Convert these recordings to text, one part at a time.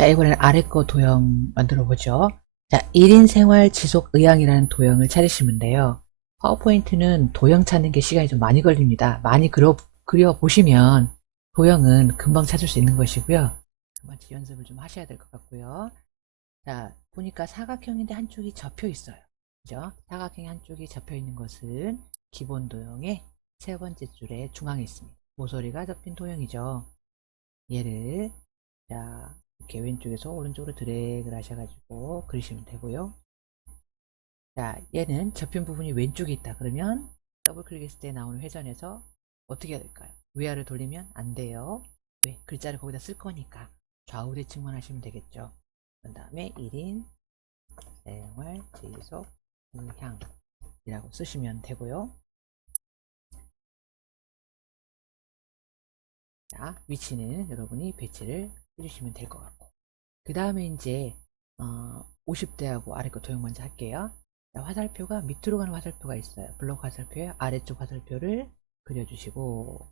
자, 이번에는 아래 거 도형 만들어 보죠. 자, 1인 생활 지속 의향이라는 도형을 찾으시면 돼요. 파워포인트는 도형 찾는 게 시간이 좀 많이 걸립니다. 많이 그려 보시면 도형은 금방 찾을 수 있는 것이고요. 한번 연습을 좀 하셔야 될 것 같고요. 자, 보니까 사각형인데 한쪽이 접혀 있어요. 그죠? 사각형이 한쪽이 접혀 있는 것은 기본 도형의 세 번째 줄에 중앙에 있습니다. 모서리가 접힌 도형이죠. 얘를 자, 이렇게 왼쪽에서 오른쪽으로 드래그를 하셔가지고 그리시면 되고요. 자, 얘는 접힌 부분이 왼쪽에 있다. 그러면 더블 클릭했을 때 나오는 회전에서 어떻게 해야 될까요? 위아래 돌리면 안 돼요. 왜? 글자를 거기다 쓸 거니까 좌우 대칭만 하시면 되겠죠. 그 다음에 1인 생활 지속 의향이라고 쓰시면 되고요. 자, 위치는 여러분이 배치를 해주시면 될 것 같고, 그 다음에 이제 50대하고 아래 거 도형 먼저 할게요. 자, 화살표가 밑으로 가는 화살표가 있어요. 블록 화살표에 아래쪽 화살표를 그려주시고,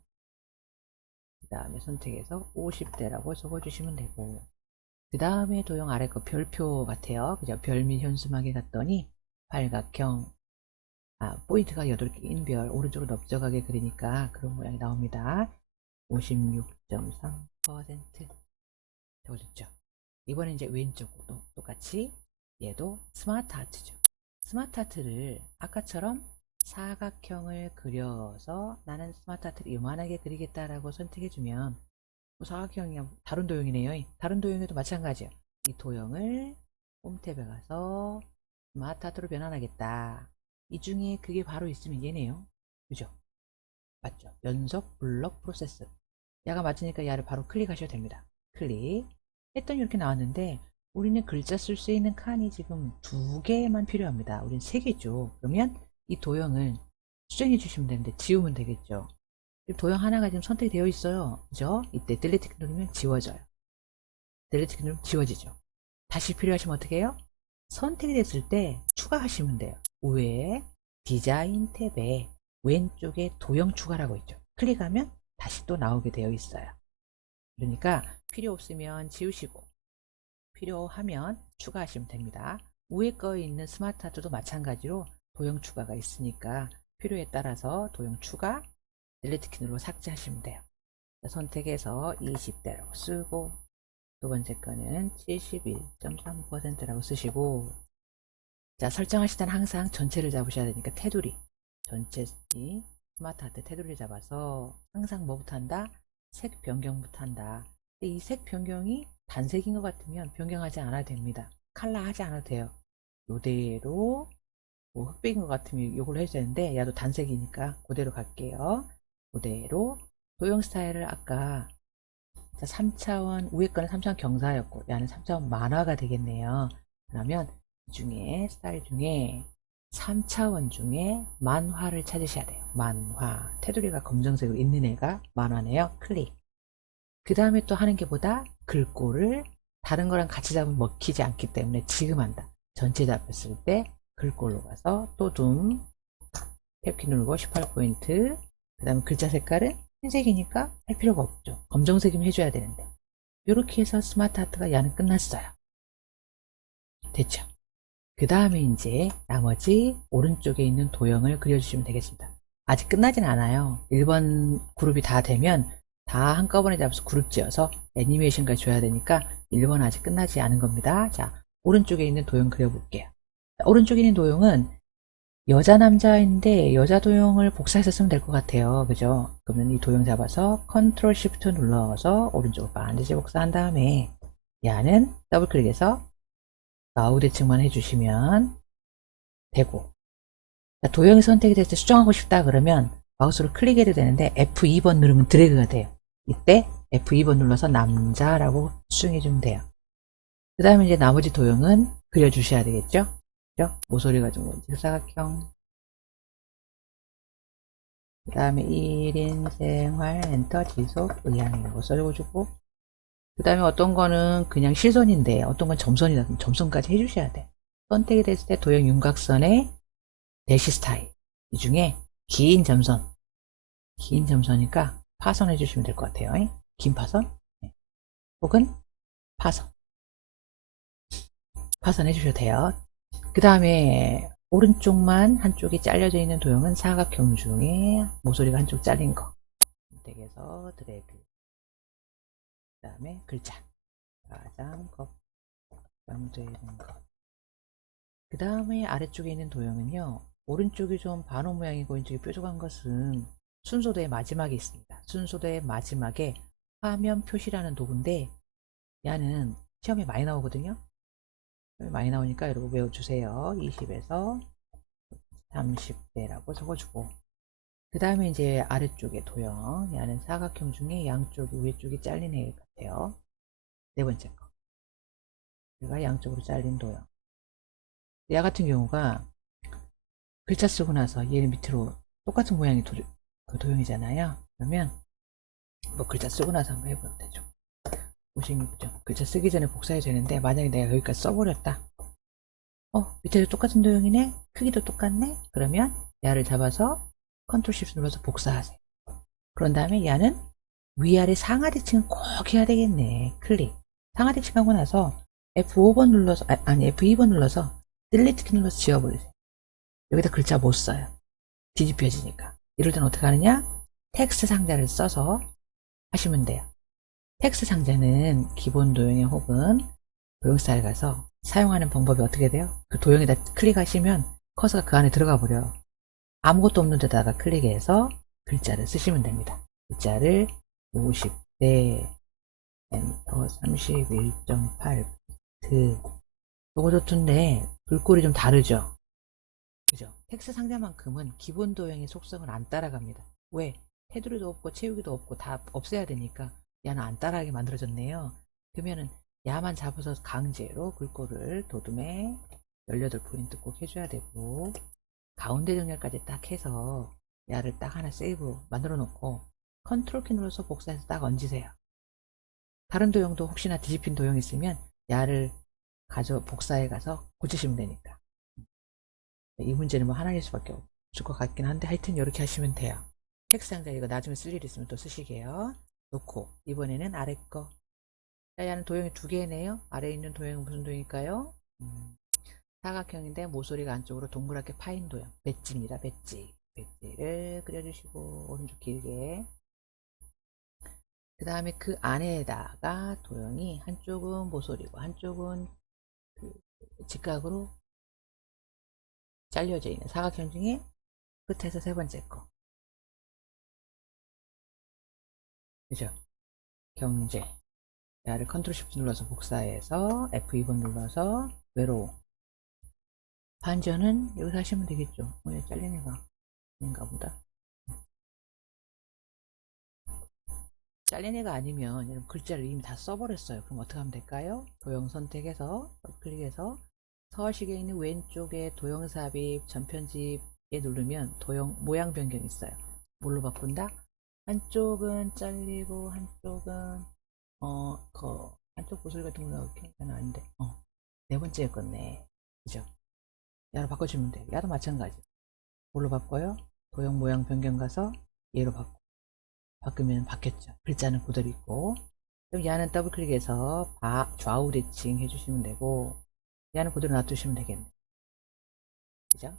그 다음에 선택해서 50대라고 적어주시면 되고, 그 다음에 도형 아래 거 별표 같아요. 그죠? 별 및 현수막에 갔더니 팔각형, 포인트가 8개 인별 오른쪽으로 넓적하게 그리니까 그런 모양이 나옵니다. 56.3% 적어줬죠. 이번엔 이제 왼쪽으로 똑같이 얘도 스마트 하트죠. 스마트 하트를 아까처럼 사각형을 그려서 나는 스마트 하트를 이만하게 그리겠다라고 선택해주면 사각형이 다른 도형이네요. 다른 도형에도 마찬가지예요. 이 도형을 홈탭에 가서 스마트 하트로 변환하겠다. 이 중에 그게 바로 있으면 얘네요. 그죠? 맞죠? 연속 블럭 프로세스. 야가 맞으니까 야를 바로 클릭하셔도 됩니다. 클릭 했더니 이렇게 나왔는데 우리는 글자 쓸 수 있는 칸이 지금 2개만 필요합니다. 우리는 3개죠. 그러면 이 도형을 수정해 주시면 되는데 지우면 되겠죠. 도형 하나가 지금 선택이 되어 있어요. 그죠? 이때 딜리트 누르면 지워져요. 딜리트 누르면 지워지죠. 다시 필요하시면 어떻게 해요? 선택이 됐을 때 추가하시면 돼요. 우회에 디자인 탭에 왼쪽에 도형 추가라고 있죠. 클릭하면 다시 또 나오게 되어 있어요. 그러니까 필요 없으면 지우시고 필요하면 추가하시면 됩니다. 위에 거에 있는 스마트 하트도 마찬가지로 도형 추가가 있으니까 필요에 따라서 도형 추가, 딜리트 키 누르고 삭제하시면 돼요. 선택해서 20대라고 쓰고 두 번째 거는 71.3%라고 쓰시고, 자, 설정하실 때는 항상 전체를 잡으셔야 되니까 테두리 전체 스마트 하트 테두리를 잡아서 항상 뭐부터 한다? 색 변경부터 한다. 이 색 변경이 단색인 것 같으면 변경하지 않아도 됩니다. 칼라 하지 않아도 돼요. 이대로 뭐 흑백인 것 같으면 이걸로 해도 되는데 야도 단색이니까 그대로 갈게요. 그대로 도형 스타일을 아까 3차원 위에 거는 3차원 경사였고 야는 3차원 만화가 되겠네요. 그러면 이 중에 스타일 중에 3차원 중에 만화를 찾으셔야 돼요. 만화 테두리가 검정색으로 있는 애가 만화네요. 클릭. 그 다음에 또 하는 게 보다 글꼴을 다른 거랑 같이 잡으면 먹히지 않기 때문에 지금 한다. 전체 잡혔을 때 글꼴로 가서 또 둠 탭키 누르고 18포인트. 그 다음에 글자 색깔은 흰색이니까 할 필요가 없죠. 검정색이면 해줘야 되는데 이렇게 해서 스마트 하트가 야는 끝났어요. 됐죠? 그 다음에 이제 나머지 오른쪽에 있는 도형을 그려주시면 되겠습니다. 아직 끝나진 않아요. 1번 그룹이 다 되면 다 한꺼번에 잡아서 그룹 지어서 애니메이션까지 줘야 되니까 1번 아직 끝나지 않은 겁니다. 자, 오른쪽에 있는 도형 그려볼게요. 오른쪽에 있는 도형은 여자 남자인데 여자 도형을 복사해서 쓰면 될 것 같아요. 그죠? 그러면 이 도형 잡아서 컨트롤 시프트 눌러서 오른쪽으로 반드시 복사한 다음에 야는 더블 클릭해서 좌우 대칭만 해주시면 되고, 도형이 선택이 됐을 때 수정하고 싶다 그러면 마우스로 클릭해도 되는데 F2번 누르면 드래그가 돼요. 이때 F2번 눌러서 남자라고 수정해주면 돼요. 그 다음에 이제 나머지 도형은 그려주셔야 되겠죠? 그죠? 모서리 가지고 직사각형, 그 다음에 1인 생활 엔터 지속 의향이라고 써주고, 그 다음에 어떤 거는 그냥 실선인데 어떤 건 점선이다. 그럼 점선까지 해주셔야 돼. 선택이 됐을 때 도형 윤곽선의 대시 스타일 이 중에 긴 점선이니까 파선 해주시면 될 것 같아요. 긴 파선 혹은 파선 파선해 주셔도 돼요. 그 다음에 오른쪽만 한쪽이 잘려져 있는 도형은 사각형 중에 모서리가 한쪽 잘린 거. 선택해서 드래그. 그 다음에 글자. 가장 가까운 것. 그 다음에 아래쪽에 있는 도형은요. 오른쪽이 좀 반원 모양이고 왼쪽이 뾰족한 것은 순서도의 마지막에 있습니다. 순서도의 마지막에 화면 표시라는 도구인데 얘는 시험에 많이 나오거든요. 많이 나오니까 여러분 외워주세요. 20에서 30대라고 적어주고 그 다음에 이제 아래쪽에 도형 얘는 사각형 중에 양쪽이 위쪽이 잘린 애 같아요. 네 번째 거 얘가 양쪽으로 잘린 도형. 얘 같은 경우가 글자 쓰고 나서 얘는 밑으로 똑같은 모양의 그 도형이잖아요. 그러면 뭐 글자 쓰고 나서 한번 해보면 되죠. 56점. 글자 쓰기 전에 복사해야 되는데 만약에 내가 여기까지 써버렸다. 밑에도 똑같은 도형이네? 크기도 똑같네? 그러면 얘를 잡아서 컨트롤 shift 눌러서 복사하세요. 그런 다음에 얘는 위아래 상하대칭은 꼭 해야 되겠네. 클릭. 상하대칭 하고 나서 F5번 눌러서, 아니 F2번 눌러서 딜리트 키 눌러서 지워버리세요. 여기다 글자 못 써요. 뒤집혀지니까. 이럴 땐 어떻게 하느냐? 텍스트 상자를 써서 하시면 돼요. 텍스트 상자는 기본 도형에 혹은 도형 스타일 가서 사용하는 방법이 어떻게 돼요? 그 도형에다 클릭하시면 커서가 그 안에 들어가 버려. 아무것도 없는 데다가 클릭해서 글자를 쓰시면 됩니다. 글자를 50대 엔터 31.8비트 요거 좋던데 글꼴이 좀 다르죠? 그죠? 텍스트 상자만큼은 기본 도형의 속성을 안 따라갑니다. 왜? 테두리도 없고 채우기도 없고 다 없애야 되니까 야는 안 따라하게 만들어졌네요. 그러면은 야만 잡아서 강제로 글꼴을 도둠에 18포인트 꼭 해줘야 되고 가운데 정렬까지 딱 해서 야를 딱 하나 세이브 만들어 놓고 컨트롤 키 눌러서 복사해서 딱 얹으세요. 다른 도형도 혹시나 뒤집힌 도형 있으면 야를 복사해 가서 고치시면 되니까. 이 문제는 뭐 하나일 수밖에 없을 것 같긴 한데 하여튼 이렇게 하시면 돼요. 텍스트 상자 이거 나중에 쓸 일 있으면 또 쓰시게요. 놓고 이번에는 아래 거. 자, 얘는 도형이 두 개네요. 아래에 있는 도형은 무슨 도형일까요? 사각형인데 모서리가 안쪽으로 동그랗게 파인 도형. 배지입니다. 배지. 배지를 그려주시고 오른쪽 길게. 그 다음에 그 안에다가 도형이 한쪽은 모서리고 한쪽은 그 직각으로 잘려져 있는 사각형 중에 끝에서 세 번째 거. 그죠? 경제. 야를 컨트롤 shift 눌러서 복사해서 F2번 눌러서 외로움. 반전은 여기서 하시면 되겠죠. 오늘 잘린 애가 아닌가 보다. 잘린 애가 아니면 여러분 글자를 이미 다 써버렸어요. 그럼 어떻게 하면 될까요? 도형 선택해서 클릭해서 서식에 있는 왼쪽에 도형 삽입 전편집에 누르면 도형 모양 변경이 있어요. 뭘로 바꾼다? 한쪽은 잘리고 한쪽은 한쪽 구슬 같은 거 넣을게. 이건 아닌데 네 번째 건네. 그죠? 야로 바꿔주면 돼요. 야도 마찬가지. 뭘로 바꿔요? 도형 모양 변경 가서 얘로 바꾸면 바뀌었죠. 글자는 그대로 있고. 그럼 야는 더블 클릭해서 좌우 대칭 해주시면 되고 야는 그대로 놔두시면 되겠네. 그죠?